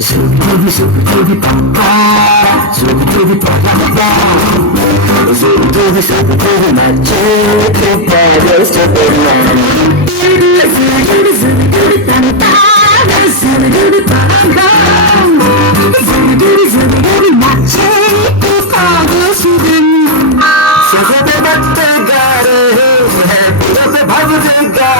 Zubi zubi dubi pampa, zubi dubi pampa, zubi dubi magic, it bothers to be mine. Zubi dubi pampa, zubi dubi pampa, zubi dubi magic, it bothers to be mine. Sese de batte gare, hai pura pe bhag de gare.